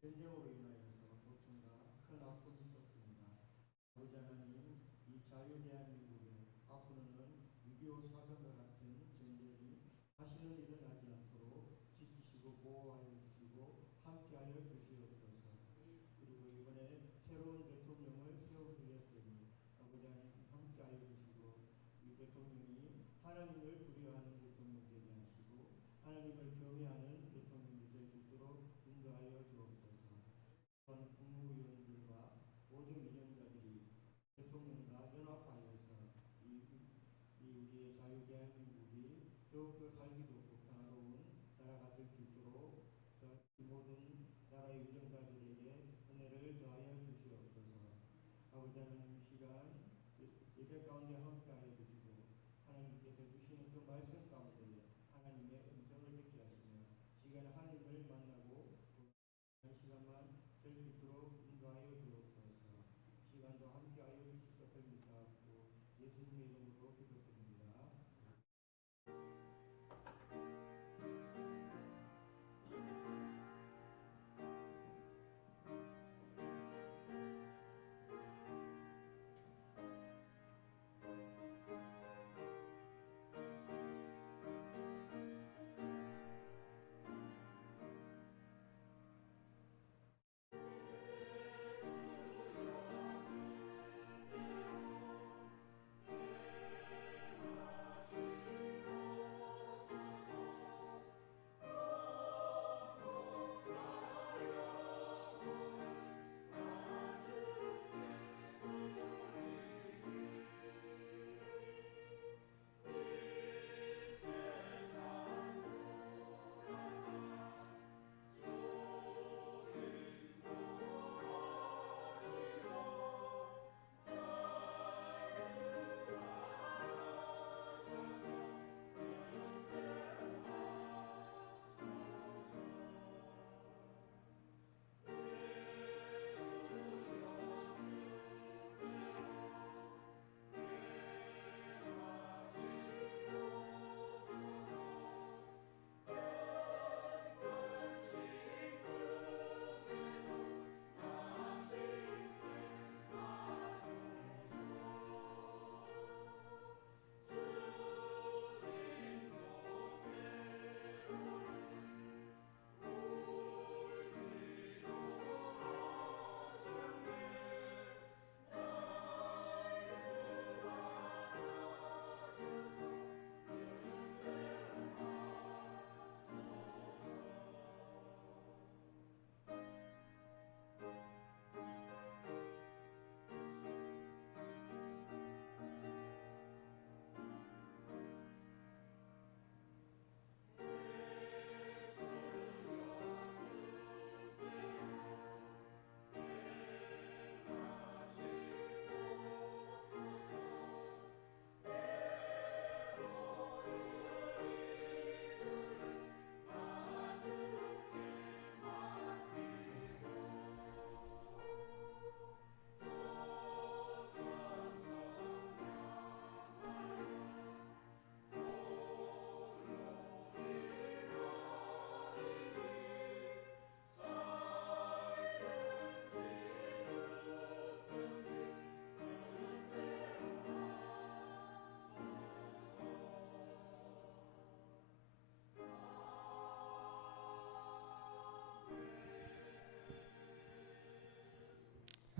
전쟁으로 인하여서 고통과 큰 아픔이 있었습니다. 아버지 하나님, 이 자유 대한민국에 앞으로는 6.25 사건과 같은 전쟁이 다시는 일어나지 않도록 지키시고 보호하여 주시고 함께하여 주시옵소서. 그리고 이번에 새로운 대통령을 세워주셨으니 아버지 하나님 함께하여 주시고 이 대통령이 하나님을 두려워하는 대통령 되게 하시고 하나님을 경외하는 대통령이 될 수 있도록 인도하여 주옵소서. 국무위원들과 모든 위원자들이 대통령과 연합하여서 우리의 자유 대한민국이 더욱더 살기 좋고 평화로운 나라가 될 수 있도록 모든 나라의 위정자들에게 은혜를 더하여 주시옵소서. 아버지 하나님, 시간 예배 가운데 함께하여 주시고 하나님께서 주시는 그 말씀 가운데 하나님의 음성을 듣게 하시며 시간에 하나님을 만나고 한 시간만 될 수 있도록 인도하여 주옵소서. 시간도 함께하여 주실 것을 믿사옵고 예수님의 이름으로 기도드립니다.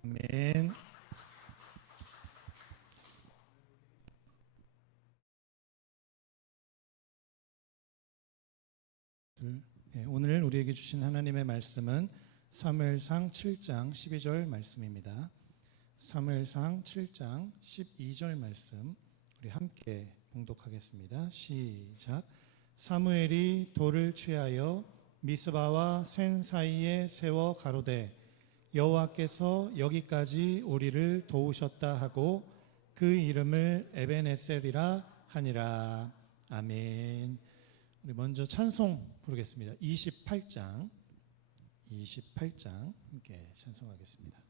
아멘. 오늘 우리에게 주신 하나님의 말씀은 사무엘상 7장 12절 말씀입니다. 사무엘상 7장 12절 말씀 우리 함께 봉독하겠습니다. 시작. 사무엘이 돌을 취하여 미스바와 센 사이에 세워 가로되 여호와께서 여기까지 우리를 도우셨다 하고 그 이름을 에벤에셀이라 하니라. 아멘. 우리 먼저 찬송 부르겠습니다. 28장 함께 찬송하겠습니다.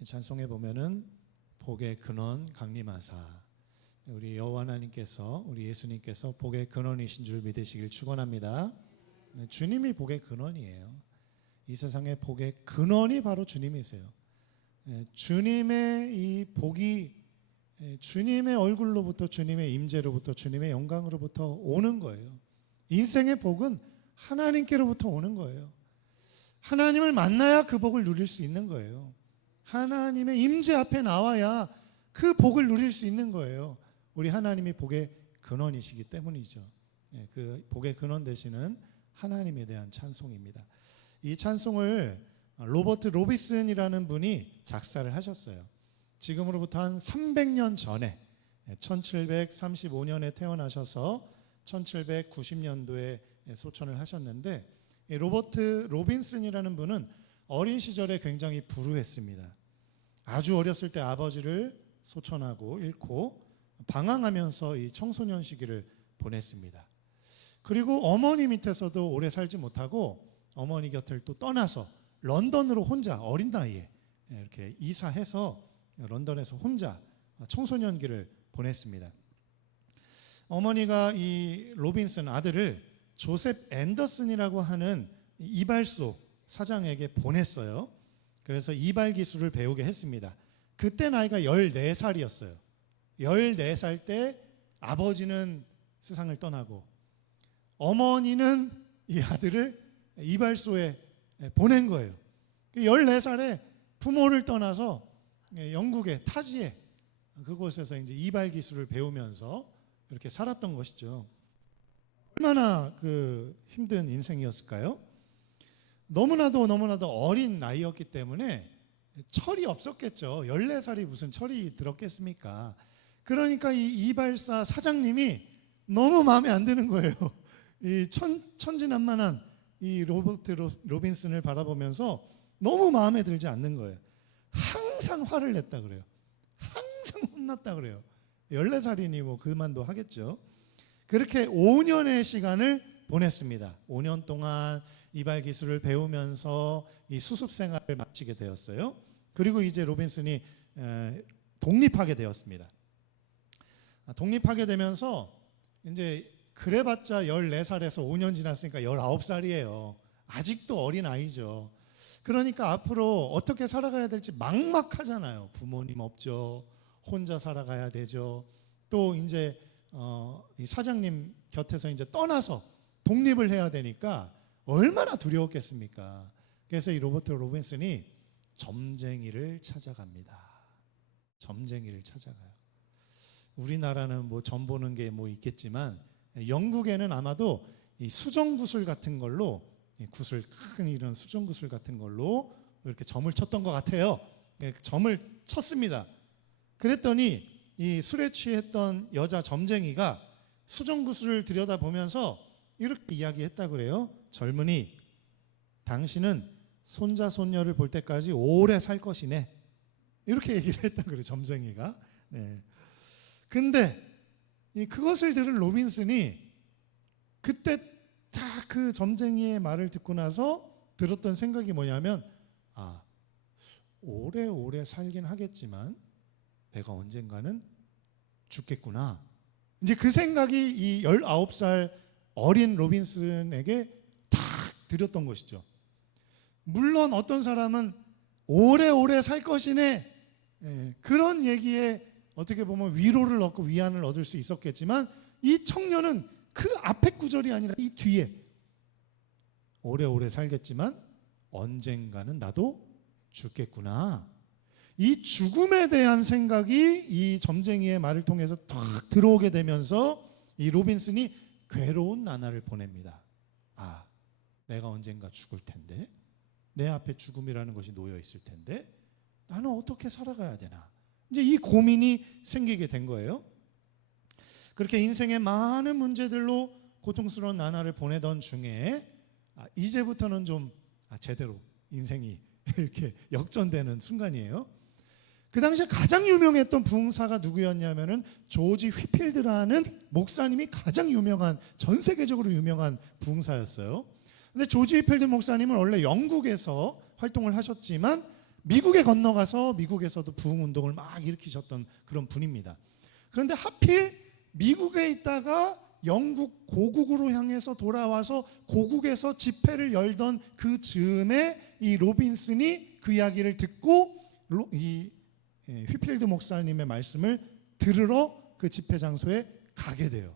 이 찬송에 보면은 복의 근원 강림하사, 우리 여호와 하나님께서, 우리 예수님께서 복의 근원이신 줄 믿으시길 축원합니다. 주님이 복의 근원이에요. 이 세상의 복의 근원이 바로 주님이세요. 주님의 이 복이 주님의 얼굴로부터, 주님의 임재로부터, 주님의 영광으로부터 오는 거예요. 인생의 복은 하나님께로부터 오는 거예요. 하나님을 만나야 그 복을 누릴 수 있는 거예요. 하나님의 임재 앞에 나와야 그 복을 누릴 수 있는 거예요. 우리 하나님이 복의 근원이시기 때문이죠. 그 복의 근원 되시는 하나님에 대한 찬송입니다. 이 찬송을 로버트 로비슨이라는 분이 작사를 하셨어요. 지금으로부터 한 300년 전에 1735년에 태어나셔서 1790년도에 소천을 하셨는데, 로버트 로빈슨이라는 분은 어린 시절에 굉장히 불우했습니다. 아주 어렸을 때 아버지를 소천하고 잃고 방황하면서 이 청소년 시기를 보냈습니다. 그리고 어머니 밑에서도 오래 살지 못하고 어머니 곁을 또 떠나서 런던으로 혼자 어린 나이에 이렇게 이사해서 런던에서 혼자 청소년기를 보냈습니다. 어머니가 이 로빈슨 아들을 조셉 앤더슨이라고 하는 이발소 사장에게 보냈어요. 그래서 이발 기술을 배우게 했습니다. 그때 나이가 14살이었어요. 14살 때 아버지는 세상을 떠나고 어머니는 이 아들을 이발소에 보낸 거예요. 14살에 부모를 떠나서 영국의 타지에 그곳에서 이제 이발 기술을 배우면서 이렇게 살았던 것이죠. 얼마나 그 힘든 인생이었을까요? 너무나도 어린 나이였기 때문에 철이 없었겠죠. 14살이 무슨 철이 들었겠습니까? 그러니까 이 이발사 사장님이 너무 마음에 안 드는 거예요. 이 천진난만한 이 로버트 로빈슨을 바라보면서 너무 마음에 들지 않는 거예요. 항상 화를 냈다 그래요. 항상 혼났다 그래요. 14살이니 뭐 그만도 하겠죠. 그렇게 5년의 시간을 보냈습니다. 5년 동안 이발 기술을 배우면서 이 수습 생활을 마치게 되었어요. 그리고 이제 로빈슨이 독립하게 되었습니다. 독립하게 되면서 이제 그래봤자 14살에서 5년 지났으니까 19살이에요. 아직도 어린 아이죠. 그러니까 앞으로 어떻게 살아가야 될지 막막하잖아요. 부모님 없죠. 혼자 살아가야 되죠. 또 이제 이 사장님 곁에서 이제 떠나서 독립을 해야 되니까 얼마나 두려웠겠습니까? 그래서 이 로버트 로빈슨이 점쟁이를 찾아갑니다. 점쟁이를 찾아가요. 우리나라는 뭐 점 보는 게 뭐 있겠지만 영국에는 아마도 이 수정구슬 같은 걸로, 구슬, 큰 이런 수정구슬 같은 걸로 이렇게 점을 쳤던 것 같아요. 점을 쳤습니다. 그랬더니 이 술에 취했던 여자 점쟁이가 수정구슬을 들여다보면서 이렇게 이야기했다 그래요. 젊은이, 당신은 손자 손녀를 볼 때까지 오래 살 것이네. 이렇게 얘기를 했다 그래요. 점쟁이가. 네. 근데 그것을 들은 로빈슨이 그때 딱 그 점쟁이의 말을 듣고 나서 들었던 생각이 뭐냐면, 오래오래 살긴 하겠지만 내가 언젠가는 죽겠구나. 이제 그 생각이 이 19살 어린 로빈슨에게 딱 들었던 것이죠. 물론 어떤 사람은 오래오래 살 것이네, 그런 얘기에 어떻게 보면 위로를 얻고 위안을 얻을 수 있었겠지만, 이 청년은 그 앞에 구절이 아니라 이 뒤에 오래오래 살겠지만 언젠가는 나도 죽겠구나. 이 죽음에 대한 생각이 이 점쟁이의 말을 통해서 탁 들어오게 되면서 이 로빈슨이 괴로운 나날을 보냅니다. 내가 언젠가 죽을 텐데, 내 앞에 죽음이라는 것이 놓여 있을 텐데 나는 어떻게 살아가야 되나. 이제 이 고민이 생기게 된 거예요. 그렇게 인생의 많은 문제들로 고통스러운 나날을 보내던 중에 이제부터는 좀 제대로 인생이 이렇게 역전되는 순간이에요. 그 당시에 가장 유명했던 부흥사가 누구였냐면은 조지 휘필드라는 목사님이 가장 유명한, 전 세계적으로 유명한 부흥사였어요. 근데 조지 휘필드 목사님은 원래 영국에서 활동을 하셨지만 미국에 건너가서 미국에서도 부흥운동을 막 일으키셨던 그런 분입니다. 그런데 하필 미국에 있다가 영국 고국으로 향해서 돌아와서 고국에서 집회를 열던 그 즈음에 이 로빈슨이 그 이야기를 듣고 이 휘필드 목사님의 말씀을 들으러 그 집회 장소에 가게 돼요.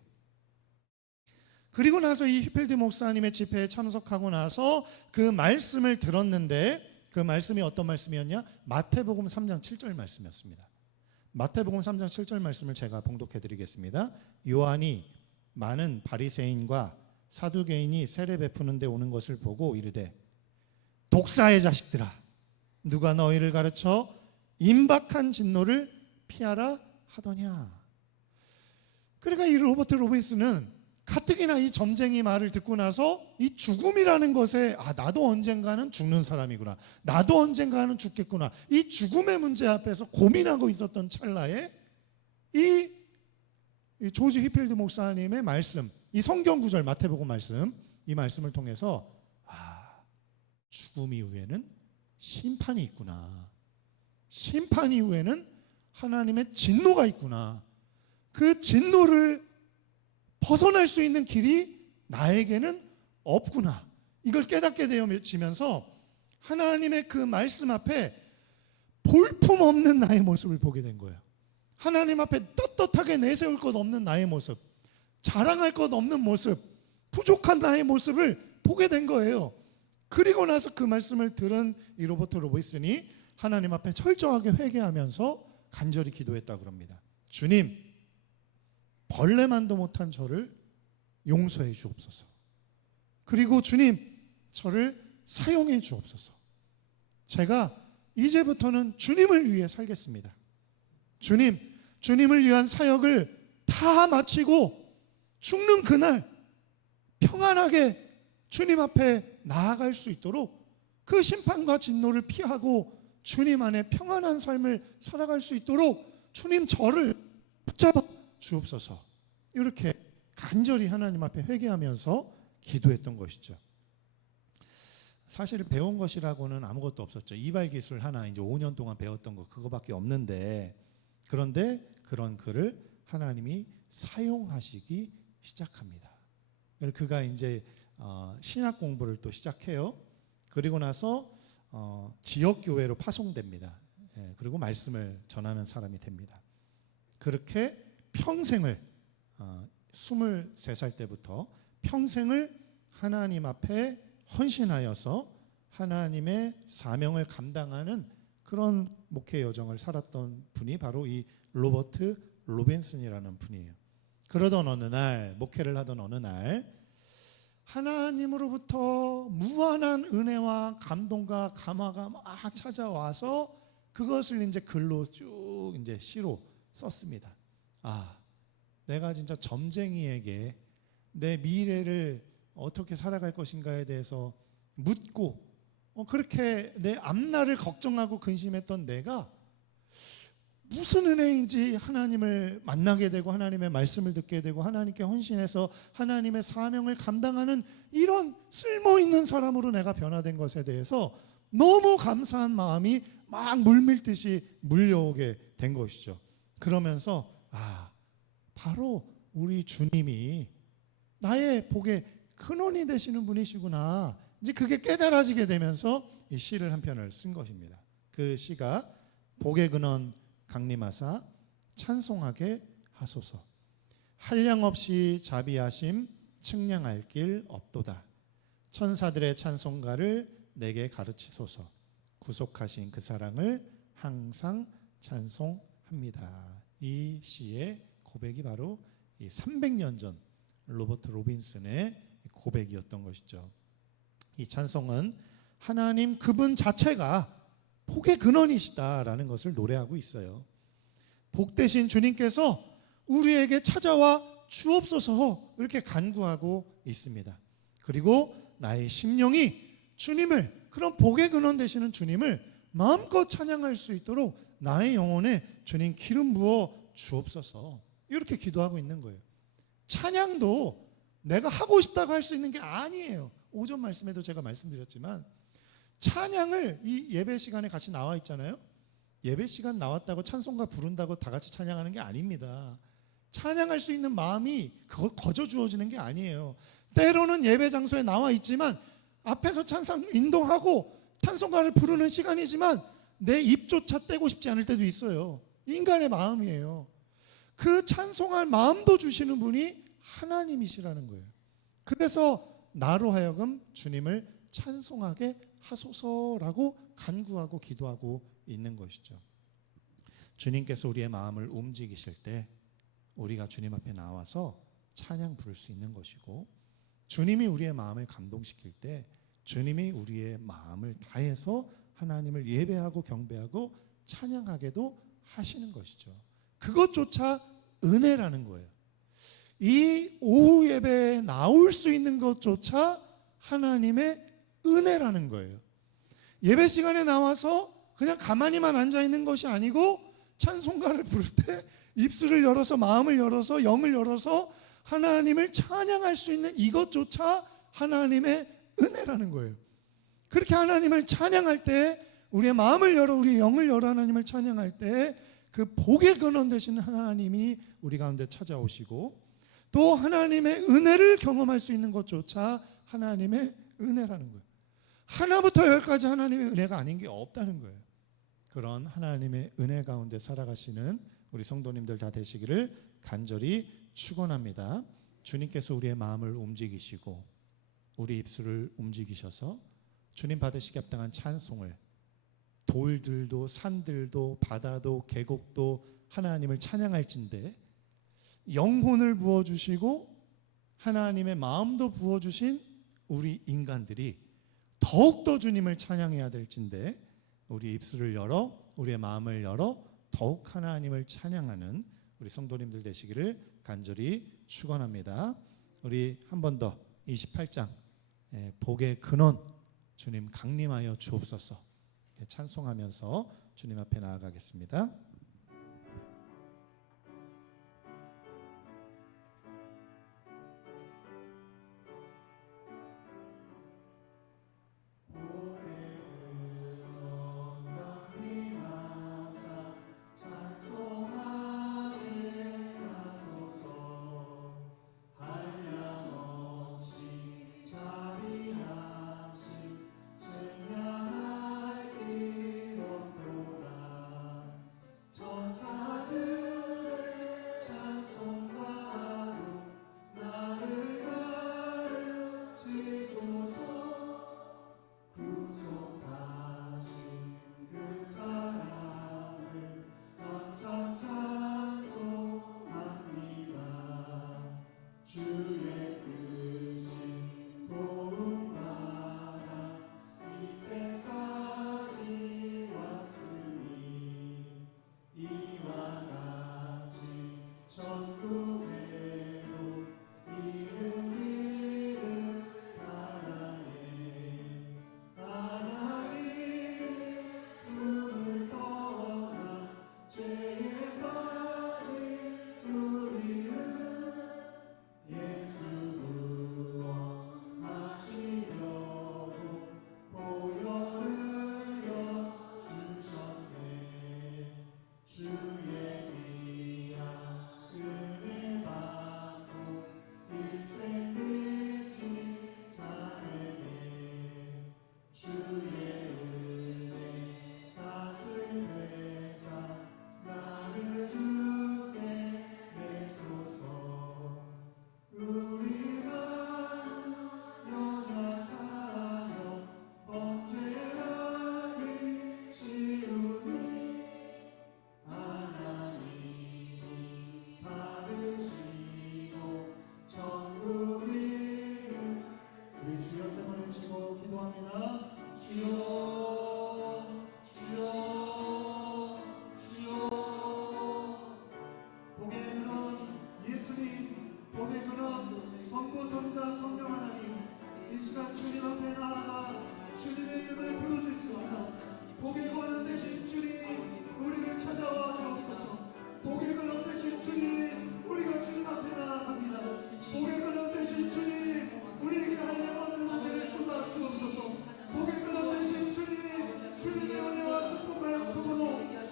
그리고 나서 이 휘필드 목사님의 집회에 참석하고 나서 그 말씀을 들었는데 그 말씀이 어떤 말씀이었냐? 마태복음 3장 7절 말씀이었습니다. 마태복음 3장 7절 말씀을 제가 봉독해 드리겠습니다. 요한이 많은 바리새인과 사두개인이 세례 베푸는 데 오는 것을 보고 이르되 독사의 자식들아 누가 너희를 가르쳐 임박한 진노를 피하라 하더냐. 그러니까 이 로버트 로빈슨은 가뜩이나 이 점쟁이 말을 듣고 나서 이 죽음이라는 것에 나도 언젠가는 죽는 사람이구나, 나도 언젠가는 죽겠구나, 이 죽음의 문제 앞에서 고민하고 있었던 찰나에 이 조지 휘필드 목사님의 말씀, 이 성경 구절 마태복음 말씀, 이 말씀을 통해서 죽음 이후에는 심판이 있구나, 심판 이후에는 하나님의 진노가 있구나, 그 진노를 벗어날 수 있는 길이 나에게는 없구나, 이걸 깨닫게 되어지면서 하나님의 그 말씀 앞에 볼품없는 나의 모습을 보게 된 거예요. 하나님 앞에 떳떳하게 내세울 것 없는 나의 모습, 자랑할 것 없는 모습, 부족한 나의 모습을 보게 된 거예요. 그리고 나서 그 말씀을 들은 이 로버트 로빈슨이 하나님 앞에 철저하게 회개하면서 간절히 기도했다고 합니다. 주님, 벌레만도 못한 저를 용서해 주옵소서. 그리고 주님, 저를 사용해 주옵소서. 제가 이제부터는 주님을 위해 살겠습니다. 주님, 주님을 위한 사역을 다 마치고 죽는 그날 평안하게 주님 앞에 나아갈 수 있도록 그 심판과 진노를 피하고 주님 안에 평안한 삶을 살아갈 수 있도록 주님 저를 붙잡아 주옵소서. 이렇게 간절히 하나님 앞에 회개하면서 기도했던 것이죠. 사실 배운 것이라고는 아무것도 없었죠. 이발 기술 하나 이제 5년 동안 배웠던 거 그거밖에 없는데, 그런데 그런 그를 하나님이 사용하시기 시작합니다. 그가 이제 신학 공부를 또 시작해요. 그리고 나서 지역 교회로 파송됩니다. 그리고 말씀을 전하는 사람이 됩니다. 그렇게 평생을 23살 때부터 평생을 하나님 앞에 헌신하여서 하나님의 사명을 감당하는 그런 목회 여정을 살았던 분이 바로 이 로버트 로빈슨이라는 분이에요. 그러던 어느 날, 목회를 하던 어느 날 하나님으로부터 무한한 은혜와 감동과 감화가 막 찾아와서 그것을 이제 글로 쭉 이제 시로 썼습니다. 내가 진짜 점쟁이에게 내 미래를 어떻게 살아갈 것인가에 대해서 묻고 그렇게 내 앞날을 걱정하고 근심했던 내가 무슨 은혜인지 하나님을 만나게 되고 하나님의 말씀을 듣게 되고 하나님께 헌신해서 하나님의 사명을 감당하는 이런 쓸모있는 사람으로 내가 변화된 것에 대해서 너무 감사한 마음이 막 물밀듯이 물려오게 된 것이죠. 그러면서 바로 우리 주님이 나의 복의 근원이 되시는 분이시구나, 이제 그게 깨달아지게 되면서 이 시를 한 편을 쓴 것입니다. 그 시가 복의 근원 강림하사 찬송하게 하소서. 한량없이 자비하심 측량할 길 없도다. 천사들의 찬송가를 내게 가르치소서. 구속하신 그 사랑을 항상 찬송합니다. 이 시의 고백이 바로 이 300년 전 로버트 로빈슨의 고백이었던 것이죠. 이 찬송은 하나님 그분 자체가 복의 근원이시다라는 것을 노래하고 있어요. 복되신 주님께서 우리에게 찾아와 주옵소서 이렇게 간구하고 있습니다. 그리고 나의 심령이 주님을, 그런 복의 근원 되시는 주님을 마음껏 찬양할 수 있도록 나의 영혼에 주님 기름 부어 주옵소서 이렇게 기도하고 있는 거예요. 찬양도 내가 하고 싶다고 할 수 있는 게 아니에요. 오전 말씀에도 제가 말씀드렸지만 찬양을 이 예배 시간에 같이 나와 있잖아요. 예배 시간 나왔다고 찬송가 부른다고 다 같이 찬양하는 게 아닙니다. 찬양할 수 있는 마음이 그거 거저 주어지는 게 아니에요. 때로는 예배 장소에 나와 있지만 앞에서 찬송 인도하고 찬송가를 부르는 시간이지만 내 입조차 떼고 싶지 않을 때도 있어요. 인간의 마음이에요. 그 찬송할 마음도 주시는 분이 하나님이시라는 거예요. 그래서 나로 하여금 주님을 찬송하게 하소서라고 간구하고 기도하고 있는 것이죠. 주님께서 우리의 마음을 움직이실 때 우리가 주님 앞에 나와서 찬양 부를 수 있는 것이고, 주님이 우리의 마음을 감동시킬 때 주님이 우리의 마음을 다해서 하나님을 예배하고 경배하고 찬양하게도 하시는 것이죠. 그것조차 은혜라는 거예요. 이 오후 예배에 나올 수 있는 것조차 하나님의 은혜라는 거예요. 예배 시간에 나와서 그냥 가만히만 앉아 있는 것이 아니고 찬송가를 부를 때 입술을 열어서 마음을 열어서 영을 열어서 하나님을 찬양할 수 있는 이것조차 하나님의 은혜라는 거예요. 그렇게 하나님을 찬양할 때, 우리의 마음을 열어 우리의 영을 열어 하나님을 찬양할 때 그 복의 근원 되신 하나님이 우리 가운데 찾아오시고, 또 하나님의 은혜를 경험할 수 있는 것조차 하나님의 은혜라는 거예요. 하나부터 열까지 하나님의 은혜가 아닌 게 없다는 거예요. 그런 하나님의 은혜 가운데 살아가시는 우리 성도님들 다 되시기를 간절히 축원합니다. 주님께서 우리의 마음을 움직이시고 우리 입술을 움직이셔서 주님 받으시기 합당한 찬송을, 돌들도 산들도 바다도 계곡도 하나님을 찬양할진대 영혼을 부어주시고 하나님의 마음도 부어주신 우리 인간들이 더욱더 주님을 찬양해야 될진대 우리 입술을 열어 우리의 마음을 열어 더욱 하나님을 찬양하는 우리 성도님들 되시기를 간절히 축원합니다. 우리 한 번 더 28장 복의 근원 주님 강림하여 주옵소서 찬송하면서 주님 앞에 나아가겠습니다.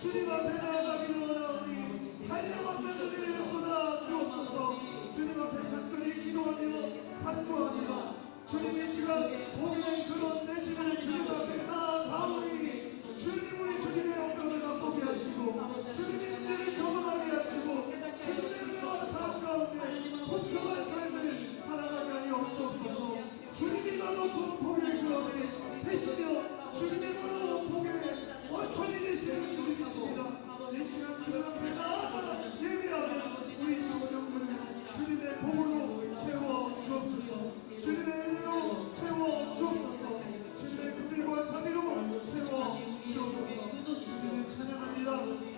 주님 앞에 나아가기를 원하오니 한량없는 은혜를 쏟아 주옵소서. 주님 앞에 간절히 기도하며 간구합니다. 주님 이 시간 복음의 그런 내시를 주님 앞에 나아가오니 주님 우리 주님의 영광을 맛보게 하시고 주님의 은혜를 경험하게 하시고 주님의 은혜와 사랑 가운데 풍성한 삶을 살아가게 하여 주옵소서. 주님이 바로 그 복의 그런 애 되시며 주님의 바로 복의 원천이 되시는 주님이십니다. 이 시간 주님 앞에 나아가 예배하며 우리 심령들을 주님의 복으로 채워 주옵소서. 주님의 은혜로 채워 주옵소서. 주님의 긍휼과 자비로 채워 주옵소서. 주님을 찬양합니다.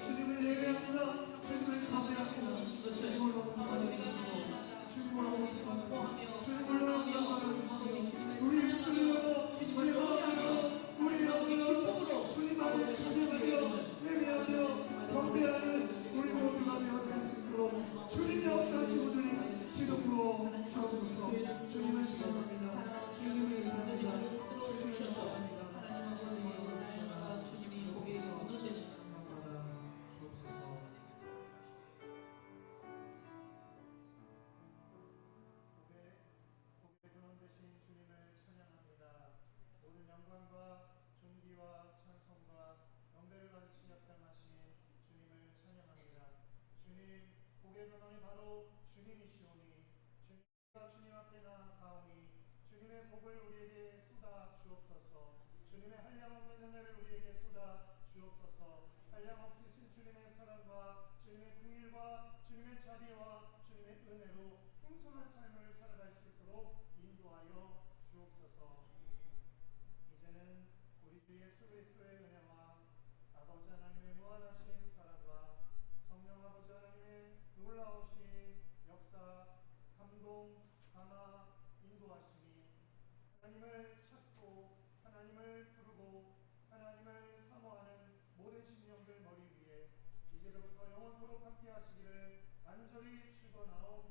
주님을 예배합니다. 주님을 경배합니다. 주님을 영광하여 주시고 주님을 영광하여 주님을 영광하여 주시고 우리 입술을 열어 우리 마음을 열어 우리 영을 열어 주님 앞에 찬양하며 예배하며 경배하는 우리 모두가 되어서 할 수 있도록 주님 역사하시고 주님 기름 부어 주옵소서. 주님을 시간합니다. 주님을 인사합니다. 주님을 인사합니다. 주님을 인사합니다. 주님이 복에 오늘은 영광받아 주옵소서. 복의 근원 되신 주님을 찬양합니다. 모든 영광과 존귀와 찬송과 영배를 받으시기 합당하신 주님을 찬양합니다. 주님 복의 근원이 바로 주님이시오니 주님과 주님 앞에 나아가오니 주님의 복을 우리에게 쏟아 주옵소서. 주님의 한량없는 은혜를 우리에게 쏟아 주옵소서. 한량없으신 주님의 사랑과 주님의 긍휼과 주님의 자비와 주님의 은혜로 풍성한 삶을 살아갈 수 있도록 인도하여 주옵소서. 이제는 우리 주 예수 그리스도의 은혜와 아버지 하나님의 무한하신 사랑과 성령 아버지 하나님의 놀라우신 역사, 감동, 감화, 인도하심이 하나님을 찾고 하나님을 부르고 하나님을 사모하는 모든 심령들 머리 위에 이제로부터 영원토록 함께 하시기를 간절히 축원하옵나이다.